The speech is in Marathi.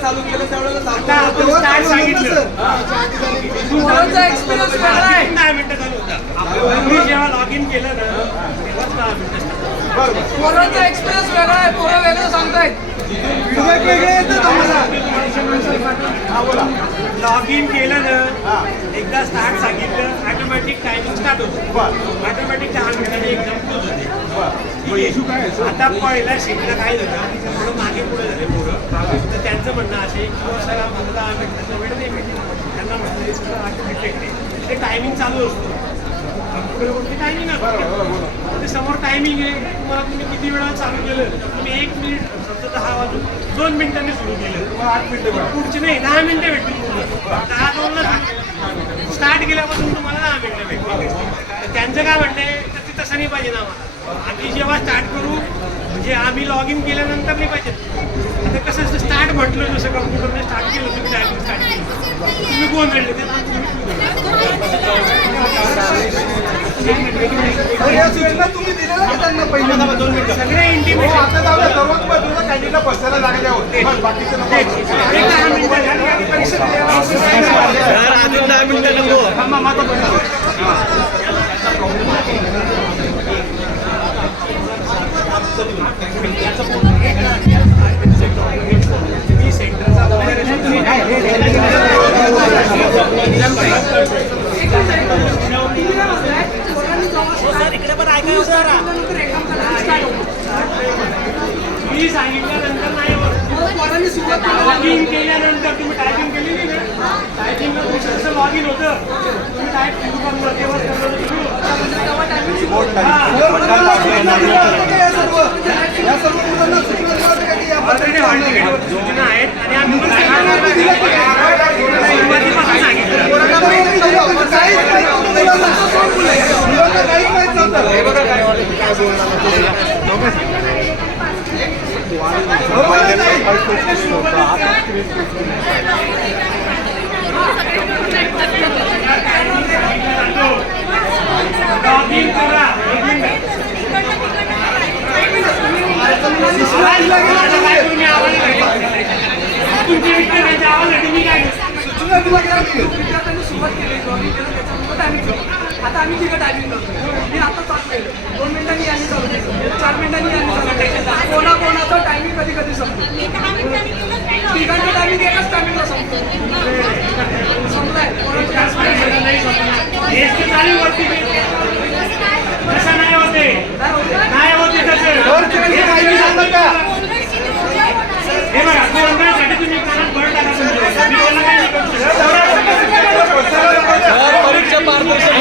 चालू केलं एक्सपिरियन्स वेगळा आहे. 10 मिनिटं चालू होता. जेव्हा लॉग इन केलं ना तेव्हाच 10 मिनिटं. पोरांचा एक्सपिरियन्स वेगळा आहे. पोरं वेगळं सांगतायत. लॉग इन केलं ना एकदा स्टार्ट सांगितलं ऑटोमॅटिक टायमिंग स्टार्ट होतो. ऑटोमॅटिक 10 मिनिटांनी एक्झाम क्लोज होते. आता पहिल्या शिकलं काय झालं थोडं मागे पुढे झाले पोरं. तर त्यांचं म्हणणं असे की सर आम्हाला 10 मिनिटाचा वेळ नाही भेटेल. त्यांना म्हटलं सर 8 मिनिटं ते टायमिंग चालू असतो. टायमिंग असतो ते समोर टायमिंग आहे. तुम्हाला तुम्ही किती वेळा चालू केलं तुम्ही 1 मिनिट समजा 10 वाजून 2 मिनिटांनी सुरू केलं 8 मिनिटं पुढचे नाही 10 मिनिटं भेटतील. 10-2ला स्टार्ट केल्यापासून तुम्हाला 10 मिनिटं भेटतील. तर त्यांचं काय म्हणणं आहे तर ते तसं नाही पाहिजे ना आम्हाला. आम्ही जेव्हा स्टार्ट करू म्हणजे आम्ही लॉग इन केल्यानंतर नाही पाहिजे. आता कसं असतं स्टार्ट म्हटलं जसं कम्प्युटरने स्टार्ट केलं तुम्ही टायमिंग स्टार्ट केलं तुम्ही कोण भेटले ते तुम्ही दिलेलं का त्यांना पहिल्यांदा 2 मिनिटं सगळे इंटिमेशन आता जाऊया सर्वात महत्त्वाचं कॅन्डिडेटला बसायला लागले आहोत. बाकीचे नको 10 मिनिटं अजून 10 मिनिटं नको थांबा माझा इकडे पण ऐकायला सर मी सांगितल्यानंतर नाही लॉग इन केल्यानंतर तुम्ही टायपिंग केलेली ना टायपिंग जसं लॉग इन होतं तुम्ही टाईप ऑलरेडी हॉल तिकीट सूचना आहेत आणि आम्ही सुरुवात केली आता आम्ही तिकडे टायमिंग करतो. मी आता चालू केलं 2 मिनिटांनी यांनी चालू केलं 4 मिनिटांनी यांनी चालू केलं. कोणाचं टायमिंग कधी कधी संपतो. तिघांचं टायमिंग एकाच टायमिंगला संपतो. संपलाय तसं नाही होते नाही होते तसं हे बघा गोंधळासाठी तुम्ही कानात भर टाका. परीक्षा पारदर्शक